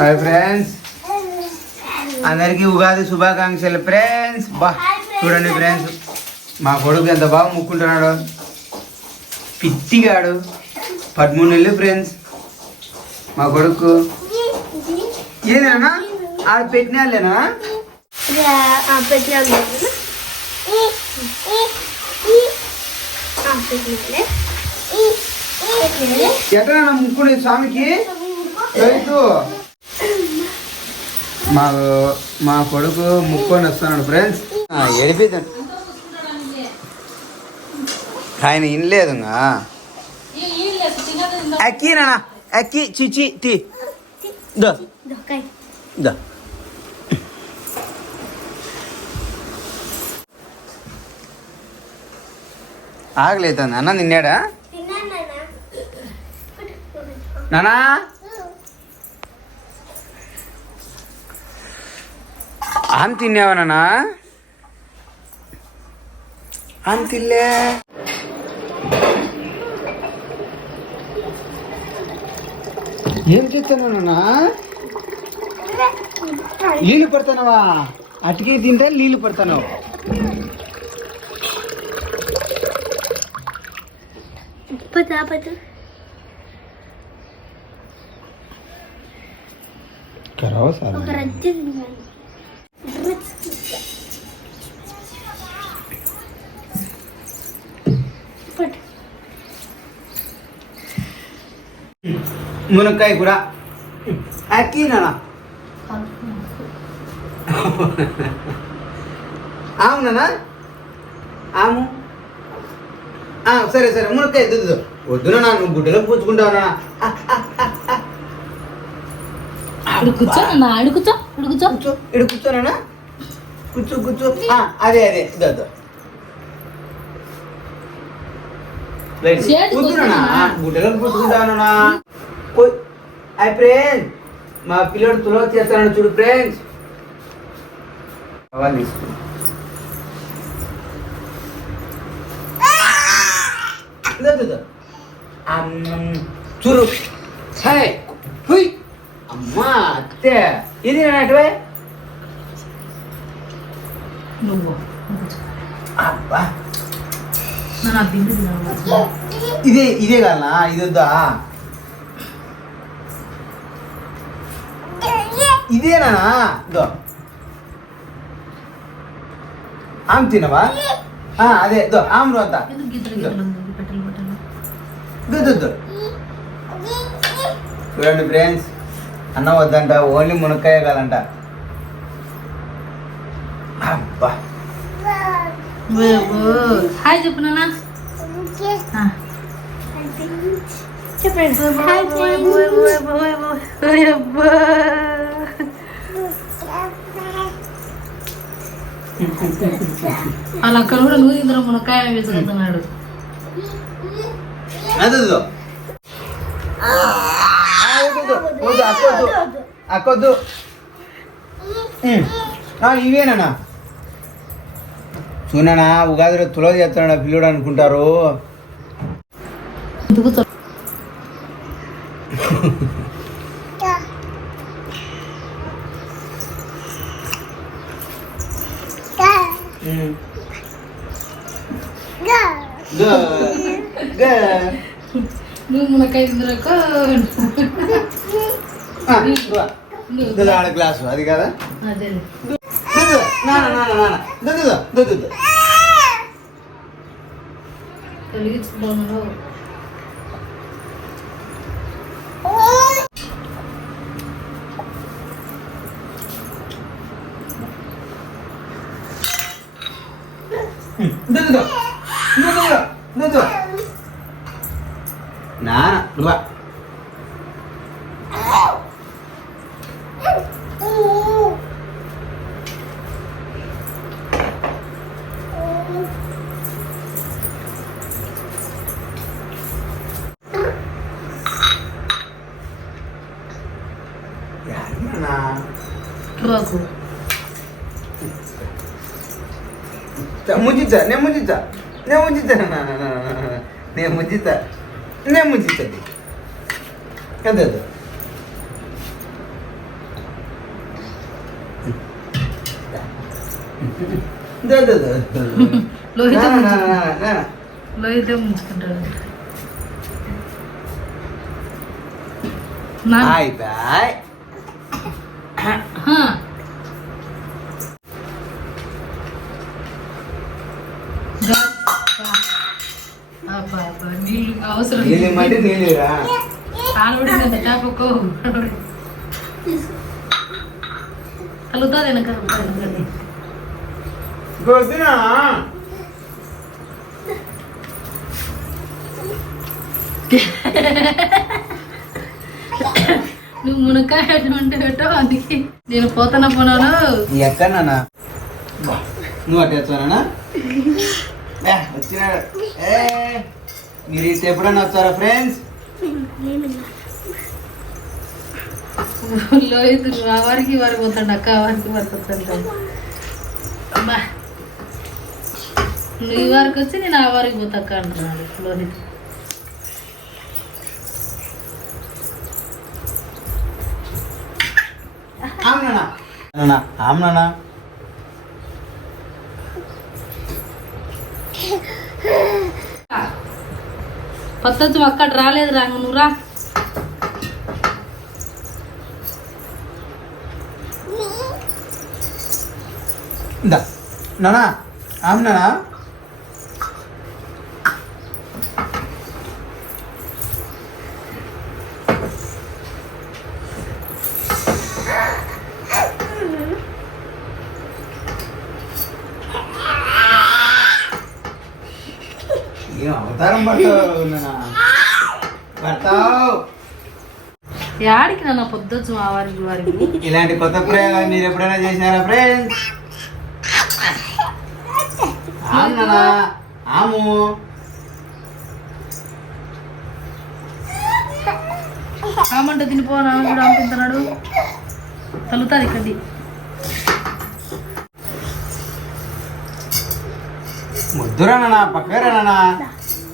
Hi friends. అందరికీ ఉగాది శుభాకాంక్షలు friends. బా చూడండి ఫ్రెండ్స్. మా కొడుకు ఎంత బాగా ముక్కుంటున్నాడు. పిట్టిగాడు. పదమూడు నెలలు ఫ్రెండ్స్. మా కొడుకు. ఏదేనా ఆడ పెట్టినాలేనా పెట్టినా ఎట్లా ముక్కునే స్వామికి? రైతు. మా మా కొడుకు ముక్కొని వస్తున్నాడు ఫ్రెండ్స్ ఎడిపోతాడు ఆయన ఇనలేదు అక్కి నాన్న? అక్కి చిచి తి. దో. దొక్కాయి దో ఆగలేతుంది అన్న నిన్నాడా నానా ఆన్ తిన్నావా నానా ఆన్ తిల్లే ఏం చేస్తున్నావు నాన్నా నీళ్ళు పడుతున్నావా అటుకి తింటే నీళ్ళు పడుతున్నావు ఉప్పు తాపదు కరావు ఒక రజ్జు తిన్నాను పట్టు మునక్కాయ కూర అక్కి నానా ఆము నానా ఆము ఆ, సరే సరే మునక్కాయ వద్దు వద్దు నాన్న నువ్వు గుడ్డలో పూచుకుంటావు నాన్న ఇప్పుడు కూర్చో నా ఆడు కూర్చో ఇప్పుడు కూర్చో కూర్చో ఇడు కూర్చోనా కూర్చో కూర్చో ఆ, అదే అదే ఇదో ఇదో. రైట్. చేతి పూసుకుంటానా హాయ్ ఫ్రెండ్స్ మా పిల్లడు తులో చేస్తాను చూడు ఫ్రెండ్స్ చూడు. హాయ్ హుయ్. అమ్మా అత్తే. ఇది నేనటువే నువ్వు. అబ్బా. ఇదే ఇదే కాదనా ఇది వద్దా? ఇదేనా? దో ఆమె తినవా? ఆ, అదే దో ఆమె అంత. చూడండి ఫ్రెండ్స్ అన్నం వద్దంట ఓన్లీ మునక్కాయ కాదంట. అబ్బా. హాయ్ చెప్పు నాన్న. చెప్పండి హాయ్ వాళ్ళ అక్కడ కూడా నువ్వు తిందరం మునక్కాయ వేసుకుంటున్నాడు అక్కొద్దు ఇవేనా చూడనా ఉగాదిలో తులో చేస్తాడు పిల్లుడు అనుకుంటారు. నువ్వు మునక్కాయ తిందరక ఆ, ఇదిగో. ఇదిగో ఆడ గ్లాసు అది కదా అదే దుద్దు, నాన్న నువ్వా నాన్న ట్రాకు ముంచిచ్చా నేను ముంచిచ్చా నేను ముంచిచ్చా నేను ముంచిచ్చా నేను ముంచిచ్చది అంతే అదే దో, దో, దో, Não é muito entender. Cadê? Dê? Dê, dê, dê. Não, não, não, não. Ai, vai. నీళ్ళు అవసరం కలుగుతుంది వెనక నువ్వు మునక్కాయ అంటే పెట్టో అందుకే నేను పోతాన పోనాను. ఎక్కడనా నువ్వు అటు వచ్చానా వచ్చినాడు. ఏ. మీరు ఇటు ఎప్పుడన్నా వచ్చారా ఫ్రెండ్స్ నువ్వు ఆ వారికి వారికి పోతాడు అక్క వారికి వారికి వస్తాడు అమ్మా నువ్వు వారికి వచ్చి నేను ఆ వారికి పోతా అక్క అంటున్నాడు లోహిత్ ఆమ్నా ఆమ్నా పద్ధతి అక్కడ రాలేదు రాంగ నువ్వు రా. నానా ఆమ్నా అవతారం పడతావు యాడికి నన్ను పొద్దుచ్చు ఆ వారికి వారికి? ఇలాంటి కొత్త ప్రయోగాలు మీరు ఎప్పుడైనా చేసినారా ఫ్రెండ్స్ ఆము. ఆమంట తినిపోనా కూడా అనుకుంటున్నాడు తలుతుంది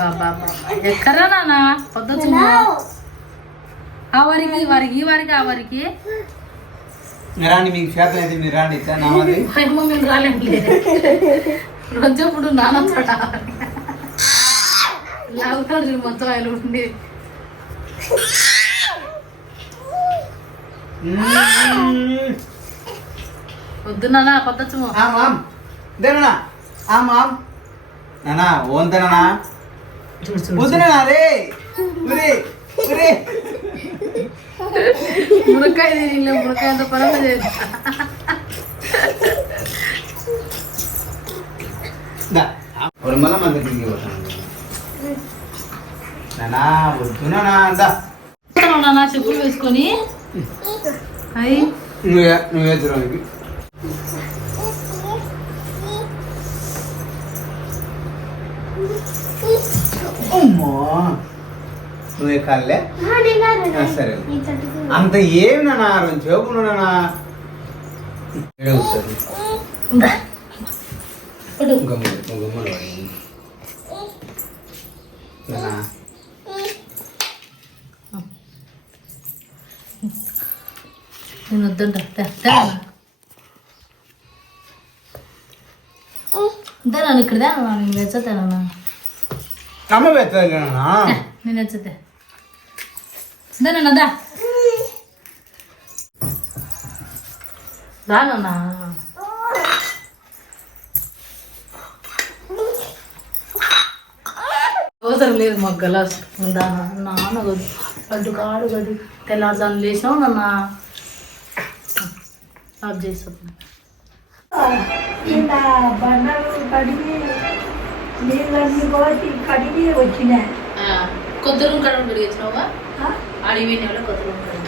బాబా. ఎక్కరా నాన్న పొద్దుచ్చు ఆ వారికి ఈ వారికి ఈ వారికి ఆ వారికి రాండి మీకు చేత అయితే మీరు రాండి మేము రాలేండి రోజప్పుడు నాన్న తోట. లాగుతాడు మొత్తం ఆయన ఉండి. వద్దు నాన్న పొద్దుచ్చు ఆమ్ ఆమ్ దేనా ఆమ్ ఆమ్ నానా ఓంతనా మునక్కాయ తిని మునక్కాయతో పనులు చేయదు దా. ஒரு మన దగ్గరికి పోతాను. నానా వద్దు నానా దా. నాన్న చెప్పులు వేసుకొని. అయ్యి నువ్వే నువ్వే తిరగనికి అమ్మో నువ్వే కాళ్ళే సరే. అంత ఏమి నానా రెండు చేపు నానా నానా వద్దంట. నాన్న ఇక్కడ తే నాన్న, వెచ్చతే దా నాన్న దా. రా నాన్న. అవసరం లేదు మాకు గలాస్. ఉందా నాన్న? గదు అడ్డు కాడు గది తెల్లారుజాను లేచినావు నన్న. ఆఫ్ చేస్తాను నీళ్ళన్నీ పోసి కడిగి వచ్చినాయి కొత్త రూమ్ కడవ కడిగిచ్చినావా అడిగి కొత్త రూమ్ కడిగి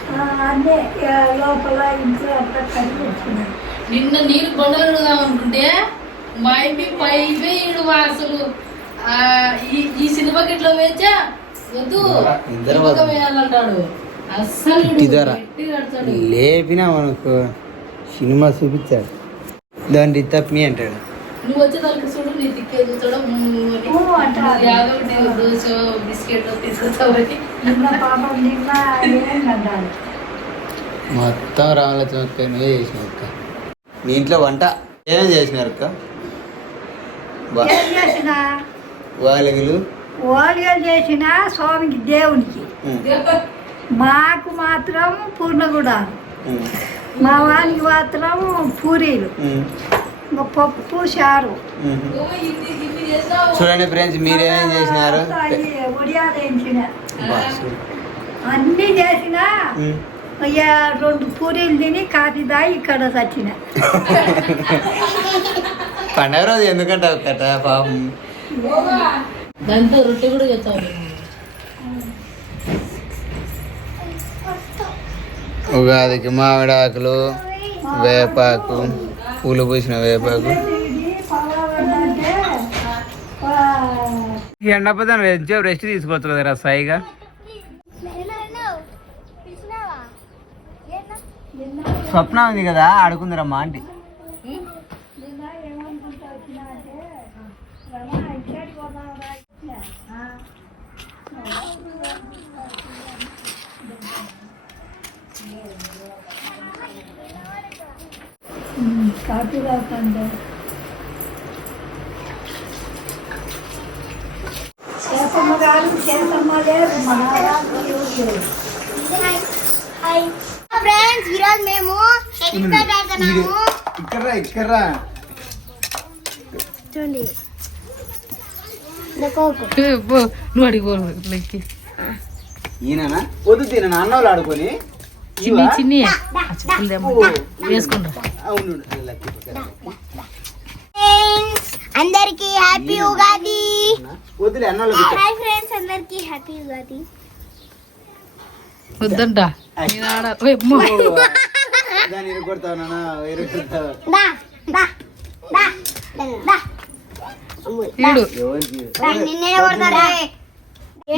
అన్నీ ఆ, లోపల ఇంట్లో కడిగి వచ్చినాయి నిన్న నీళ్ళు బండలు కడుగుదాం అనుకుంటే మైపి పై వేయుడు అసలు. ఆ, ఈ ఈ సినిమాకి ఇట్లా వేచా? వద్దు. వేయాలంటాడు. అస్సలు లేపినా మనకు సినిమా చూపించాడు. దాన్ని తప్పని అంటాడు. నువ్వు వచ్చేదానికి చూడు నీ దిక్కే చూస్తాడు దోశ బిస్కెట్ మొత్తం రామలక్ష్మి అక్క నువ్వే చేసినావు అక్క. మీ ఇంట్లో వంట ఏమేం చేసినారు అక్క? చేసినా? వాలిగలు. ఓలిగలు చేసిన స్వామికి దేవునికి. మాకు మాత్రం పూర్ణగూడ మా వానికి మాత్రం పూరీలు. ఇంకా పప్పు చారు చూడండి ఫ్రెండ్స్ మీరేమేం చేసినారు? అన్నీ చేసిన. రెండు పూరీలు తిని కాఫీ దాగి ఇక్కడ చచ్చిన పండగ రోజు ఎందుకంటావు కట పాపం? దాంతో రొట్టె కూడా చేస్తావు. ఉగాదికి మామిడి ఆకులు వేపాకు పూలు పూసిన వేపాకు. ఎండపదం ఎండపోతే రెస్ట్ తీసుకోవచ్చు రా సాయిగా. స్వప్న ఉంది కదా ఆడుకుందిరమ్మా ఆంటీ. చేతమ్మ గారు చేతమ్మ ఫ్రెండ్స్ ఈరోజు మేము ఇక్కడ్రా ఇక్కడ్రా. చూడండి. నువ్వు అడిగో లెక్కి ఈయననా? వద్దు తిన నాన్న వాళ్ళు ఆడుకొని. చిన్ని చిన్ని అందరికి హ్యాపీ ఉగాది. హాయ్ ఫ్రెండ్స్ అందరికి హ్యాపీ ఉగాది. వద్దంట.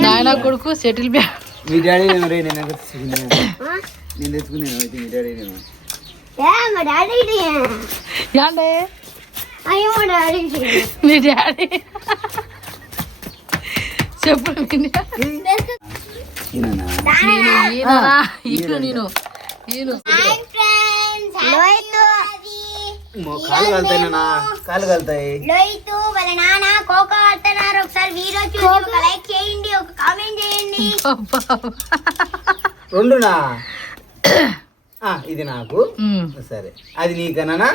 నాయన కొడుకు సెటిల్ బ్యా మీ డాడీ నేను నేను తెచ్చుకున్నాను నేను. తెచ్చుకున్నాను అయితే మీ డాడీ నేను మా డాడీ. చెప్పు నేను? ఈయన నేను. కాలు కలుతాయి కాలు కలుతాయి. లోయితు వాళ్ళ నాన్న కోకో ఆడుతున్నారు ఒకసారి వీడియో చూసి ఒక లైక్ చేయండి ఒక కామెంట్ చేయండి. అబ్బా. రెండునా? ఇది నాకు. సరే. అది నీకనా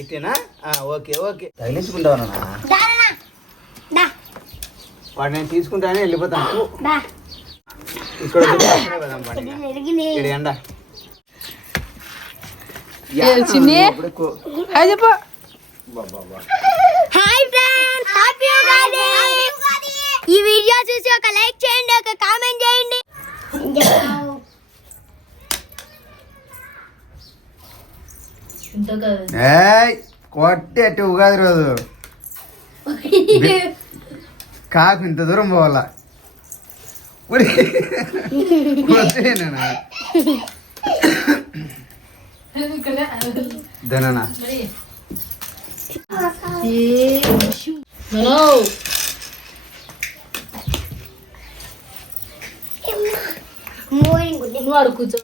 ఇట్టేనా ఆ, ఓకే ఓకే. తగిలించుకుంటావు నాన్న? దానా దా. వాడు నేను తీసుకుంటానే వెళ్ళిపోతాను. ఇక్కడ ఎండ. హాయ్ చెప్పు. బాబా హాయ్ ఫ్రెండ్స్ హ్యాపీ ఉగాది ఈ వీడియో చూసి ఒక లైక్ చేయండి ఒక కామెంట్ చేయండి. ఇంత కాదు ఏయ్ కొట్టి అట్టి ఉగాది రోజు. కాకు ఇంత దూరం పోవాలా? ధననా? కూర్చో.